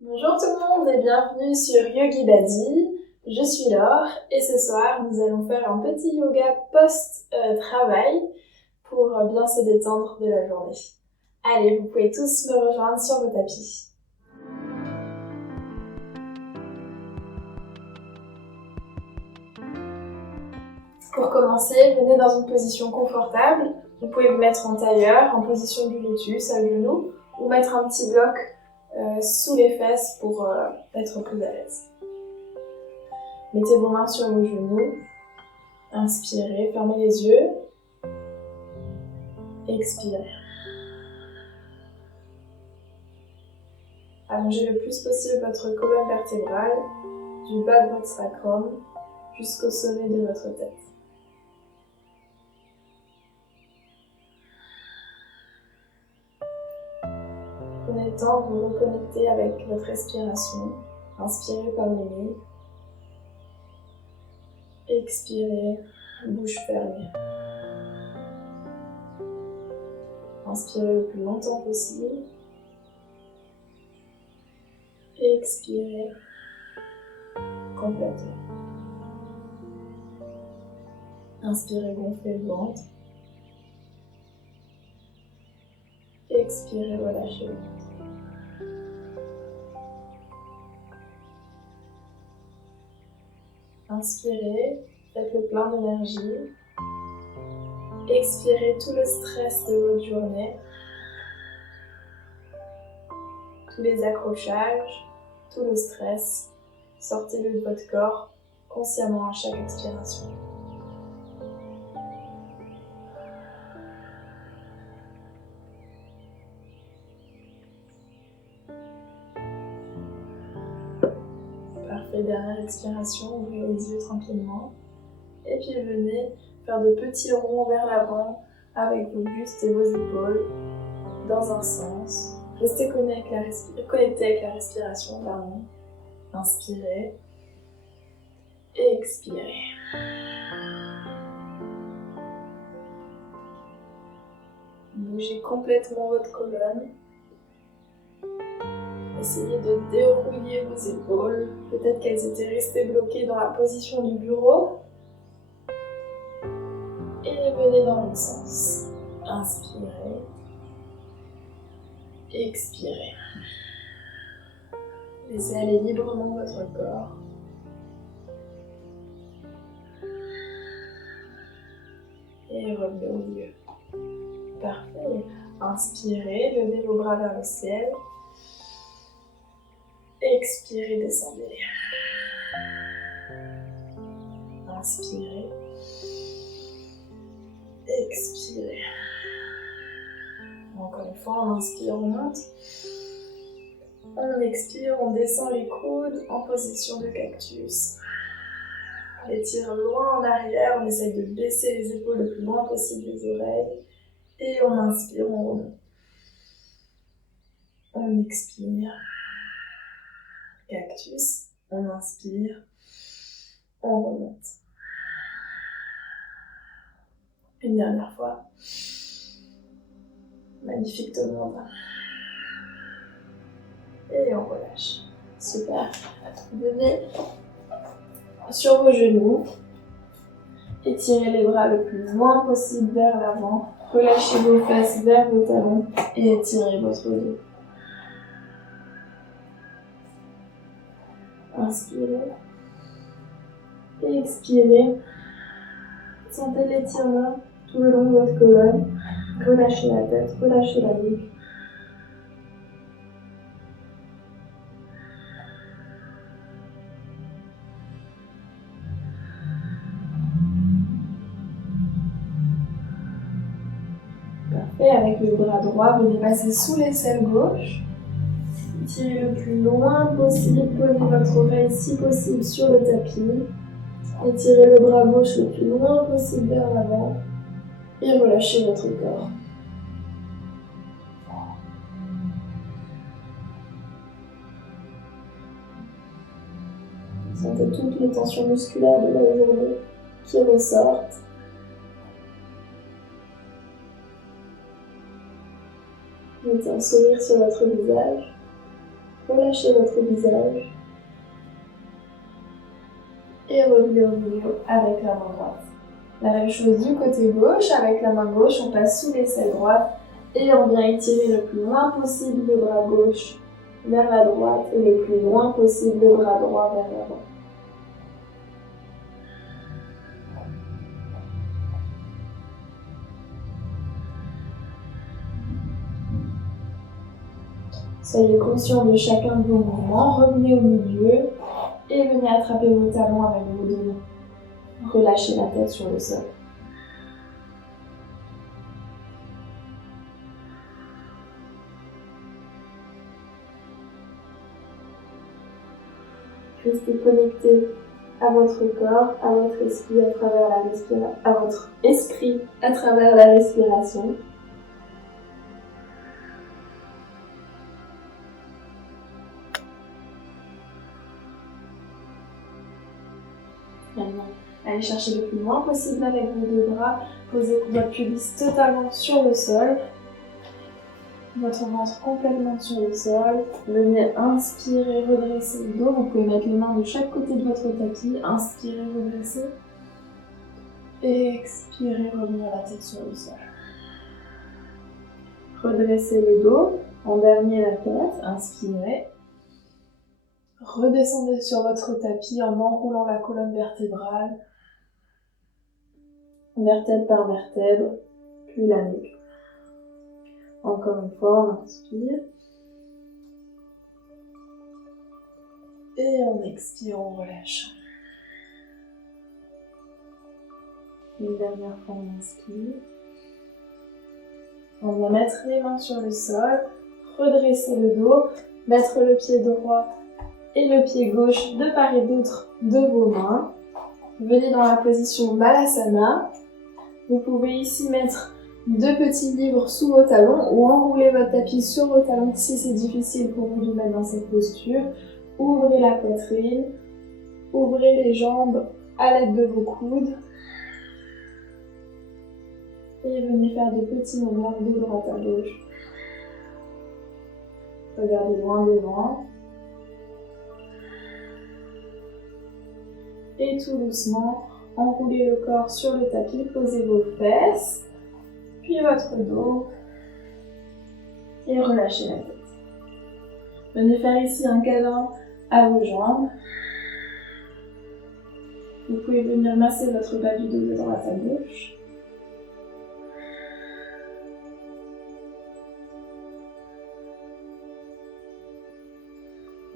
Bonjour tout le monde et bienvenue sur Yogi Badi. Je suis Laure et ce soir nous allons faire un petit yoga post-travail pour bien se détendre de la journée. Allez, vous pouvez tous me rejoindre sur vos tapis. Pour commencer, venez dans une position confortable. Vous pouvez vous mettre en tailleur, en position du lotus, à genoux, ou mettre un petit bloc sous les fesses pour être plus à l'aise. Mettez vos mains sur vos genoux. Inspirez, fermez les yeux. Expirez. Allongez le plus possible votre colonne vertébrale, du bas de votre sacrum jusqu'au sommet de votre tête. Prenez le temps de vous reconnecter avec votre respiration. Inspirez par le nez. Expirez, bouche fermée. Inspirez le plus longtemps possible. Expirez complètement. Inspirez, gonflez le ventre. Expirez, relâchez le ventre. Inspirez, faites le plein d'énergie. Expirez tout le stress de votre journée, tous les accrochages, tout le stress. Sortez-le de votre corps consciemment à chaque expiration. Parfait, dernière expiration, ouvrez les yeux tranquillement. Et puis venez faire de petits ronds vers l'avant avec vos bustes et vos épaules dans un sens. Restez connecté avec la respiration, pardon. Inspirez. Expirez. Bougez complètement votre colonne. Essayez de dérouiller vos épaules. Peut-être qu'elles étaient restées bloquées dans la position du bureau. Et venez dans l'autre sens. Inspirez. Expirez. Laissez aller librement votre corps. Et revenez au milieu. Parfait. Inspirez, levez vos bras vers le ciel. Expirez, descendez. Inspirez. Expirez. Encore une fois, on inspire, on monte. On expire, on descend les coudes en position de cactus. On étire loin en arrière, on essaye de baisser les épaules le plus loin possible des oreilles. Et on inspire, on remonte. On expire. Cactus. On inspire. On remonte. Une dernière fois. Magnifique tout le monde. Et on relâche. Super. Venez sur vos genoux. Étirez les bras le plus loin possible vers l'avant. Relâchez vos fesses vers vos talons et étirez votre dos. Inspirez. Et expirez. Sentez l'étirement tout le long de votre colonne. Relâchez la tête, relâchez la nuque. Parfait, avec le bras droit, venez passer sous l'aisselle gauche. Tirez le plus loin possible, posez votre oreille si possible sur le tapis. Étirez le bras gauche le plus loin possible vers l'avant et relâchez votre corps. Sentez toutes les tensions musculaires de la journée qui ressortent. Mettez un sourire sur votre visage. Relâchez relâchez votre visage. Et revenez au milieu avec la main droite. La même chose du côté gauche, avec la main gauche, on passe sous l'aisselle droite et on vient étirer le plus loin possible le bras gauche vers la droite et le plus loin possible le bras droit vers l'avant. Soyez conscient de chacun de vos mouvements, revenez au milieu et venez attraper vos talons avec vos deux mains. Relâchez la tête sur le sol. Restez connecté à votre corps, à votre esprit à travers la respiration. Maintenant, allez chercher le plus loin possible avec vos deux bras. Posez votre pubis totalement sur le sol. Votre ventre complètement sur le sol. Venez inspirer, redresser le dos. Vous pouvez mettre les mains de chaque côté de votre tapis. Inspirez, redressez. Et expirez, revenir la tête sur le sol. Redressez le dos. En dernier, la tête. Inspirez. Redescendez sur votre tapis en enroulant la colonne vertébrale. Vertèbre par vertèbre, puis la nuque. Encore une fois, on inspire. Et on expire, on relâche. Une dernière fois, on inspire. On va mettre les mains sur le sol, redresser le dos, mettre le pied droit et le pied gauche de part et d'autre de vos mains. Venez dans la position Balasana. Vous pouvez ici mettre 2 petits livres sous vos talons ou enrouler votre tapis sur vos talons si c'est difficile pour vous de mettre dans cette posture. Ouvrez la poitrine, ouvrez les jambes à l'aide de vos coudes et venez faire de petits mouvements de droite à gauche. Regardez loin devant. Et tout doucement, enroulez le corps sur le tapis, posez vos fesses, puis votre dos, et relâchez la tête. Venez faire ici un câlin à vos jambes. Vous pouvez venir masser votre bas du dos de droite à gauche.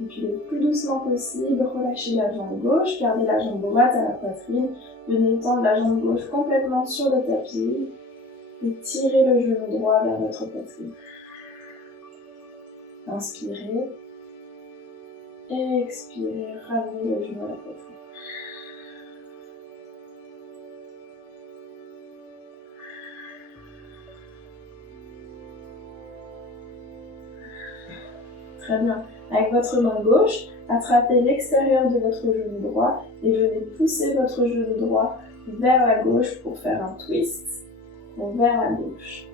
Et puis le plus doucement possible, relâchez la jambe gauche, gardez la jambe droite à la poitrine, venez tendre la jambe gauche complètement sur le tapis et tirez le genou droit vers votre poitrine. Inspirez, expirez, ramenez le genou à la poitrine. Très bien. Avec votre main gauche, attrapez l'extérieur de votre genou droit et venez pousser votre genou droit vers la gauche pour faire un twist, donc vers la gauche.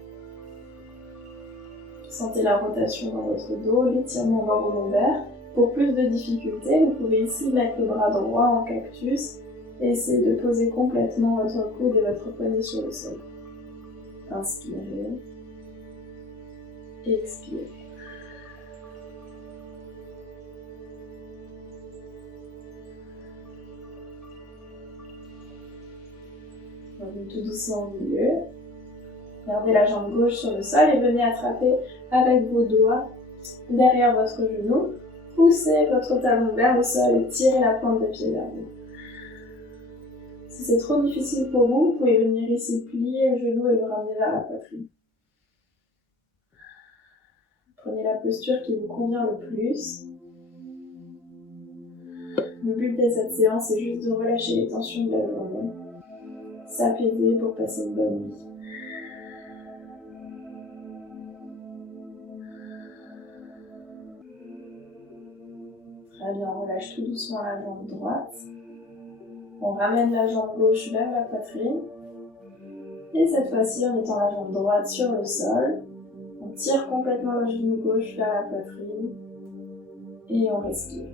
Sentez la rotation dans votre dos, l'étirement dans vos lombaires. Pour plus de difficulté, vous pouvez ici mettre le bras droit en cactus et essayer de poser complètement votre coude et votre poignet sur le sol. Inspirez, expirez. Revenez tout doucement au milieu. Gardez la jambe gauche sur le sol et venez attraper avec vos doigts derrière votre genou. Poussez votre talon vers le sol et tirez la pointe de pied vers vous. Si c'est trop difficile pour vous, vous pouvez venir ici plier le genou et le ramener vers la poitrine. Prenez la posture qui vous convient le plus. Le but de cette séance est juste de relâcher les tensions de la journée. S'apaiser pour passer une bonne nuit. Très bien, on relâche tout doucement la jambe droite. On ramène la jambe gauche vers la poitrine. Et cette fois-ci, en mettant la jambe droite sur le sol, on tire complètement le genou gauche vers la poitrine. Et on respire.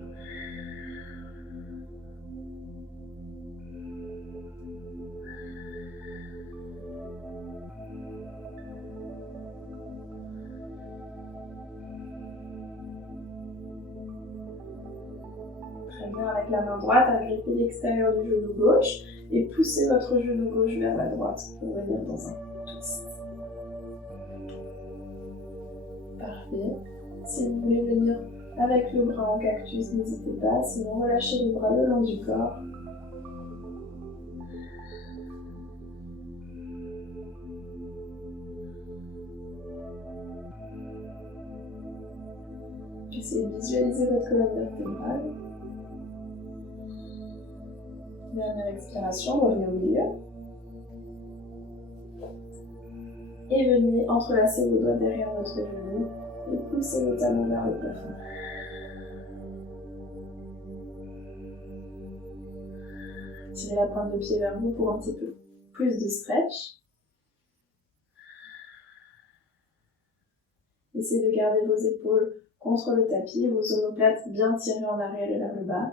Très bien, avec la main droite, agrippez l'extérieur du genou gauche et poussez votre genou gauche vers la droite pour venir dans un twist. Parfait. Si vous voulez venir avec le bras en cactus, n'hésitez pas, sinon relâchez les bras le long du corps. Essayez de visualiser votre colonne vertébrale. Dernière expiration, revenez au milieu. Et venez entrelacer vos doigts derrière votre genou et poussez vos talons vers le plafond. Tirez la pointe de pied vers vous pour un petit peu plus de stretch. Essayez de garder vos épaules contre le tapis, vos omoplates bien tirées en arrière et vers le bas.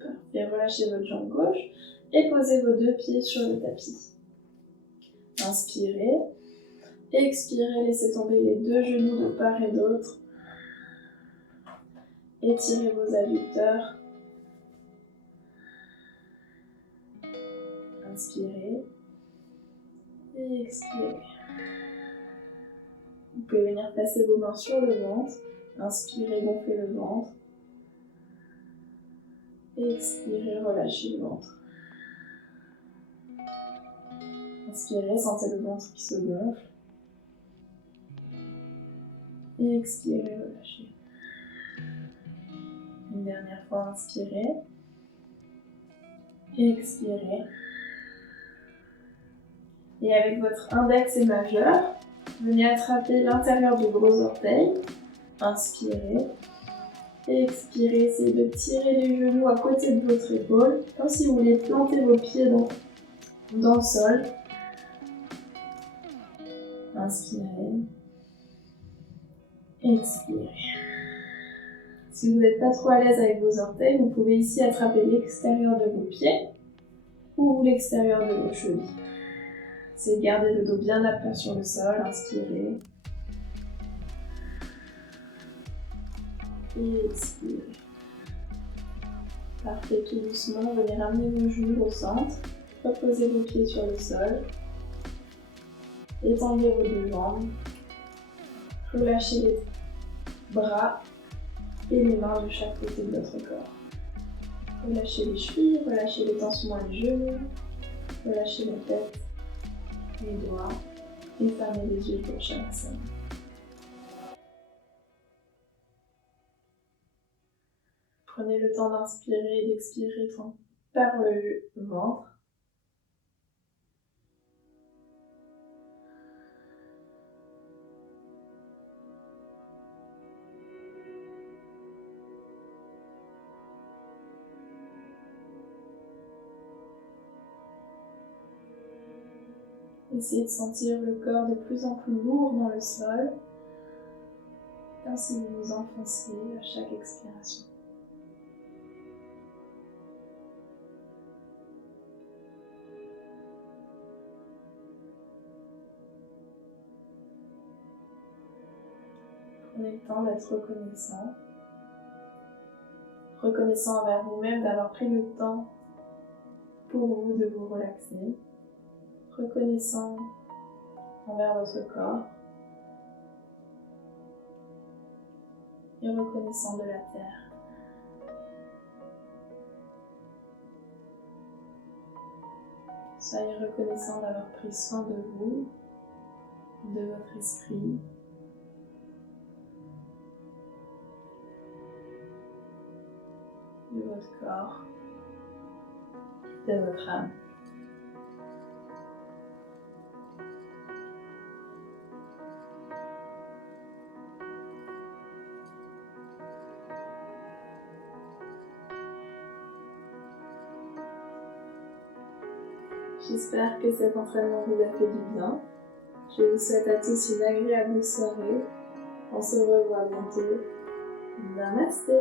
Parfait, relâchez votre jambe gauche et posez vos deux pieds sur le tapis. Inspirez, expirez, laissez tomber les deux genoux de part et d'autre. Étirez vos adducteurs. Inspirez et expirez. Vous pouvez venir placer vos mains sur le ventre. Inspirez, gonflez le ventre. Expirez, relâchez le ventre. Inspirez, sentez le ventre qui se gonfle. Et expirez, relâchez. Une dernière fois, inspirez. Expirez. Et avec votre index et majeur, venez attraper l'intérieur du gros orteil. Inspirez. Expirez, essayez de tirer les genoux à côté de votre épaule, comme si vous vouliez planter vos pieds dans le sol. Inspirez. Expirez. Si vous n'êtes pas trop à l'aise avec vos orteils, vous pouvez ici attraper l'extérieur de vos pieds ou l'extérieur de vos chevilles. Essayez de garder le dos bien à plat sur le sol. Inspirez. Et expirez. Parfait, tout doucement, venez ramener vos genoux au centre. Reposez vos pieds sur le sol. Étendez vos deux jambes. Relâchez les bras et les mains de chaque côté de votre corps. Relâchez les chevilles, relâchez les tensions dans les genoux. Relâchez la tête, les doigts et fermez les yeux pour Shavasana. Prenez le temps d'inspirer et d'expirer par le ventre. Essayez de sentir le corps de plus en plus lourd dans le sol, comme si vous vous enfoncez à chaque expiration. Prenez le temps d'être reconnaissant envers vous-même d'avoir pris le temps pour vous de vous relaxer, reconnaissant envers votre corps et reconnaissant de la terre. Soyez reconnaissant d'avoir pris soin de vous, de votre esprit, de votre corps, de votre âme. J'espère que cet entraînement vous a fait du bien. Je vous souhaite à tous une agréable soirée. On se revoit bientôt. Namasté.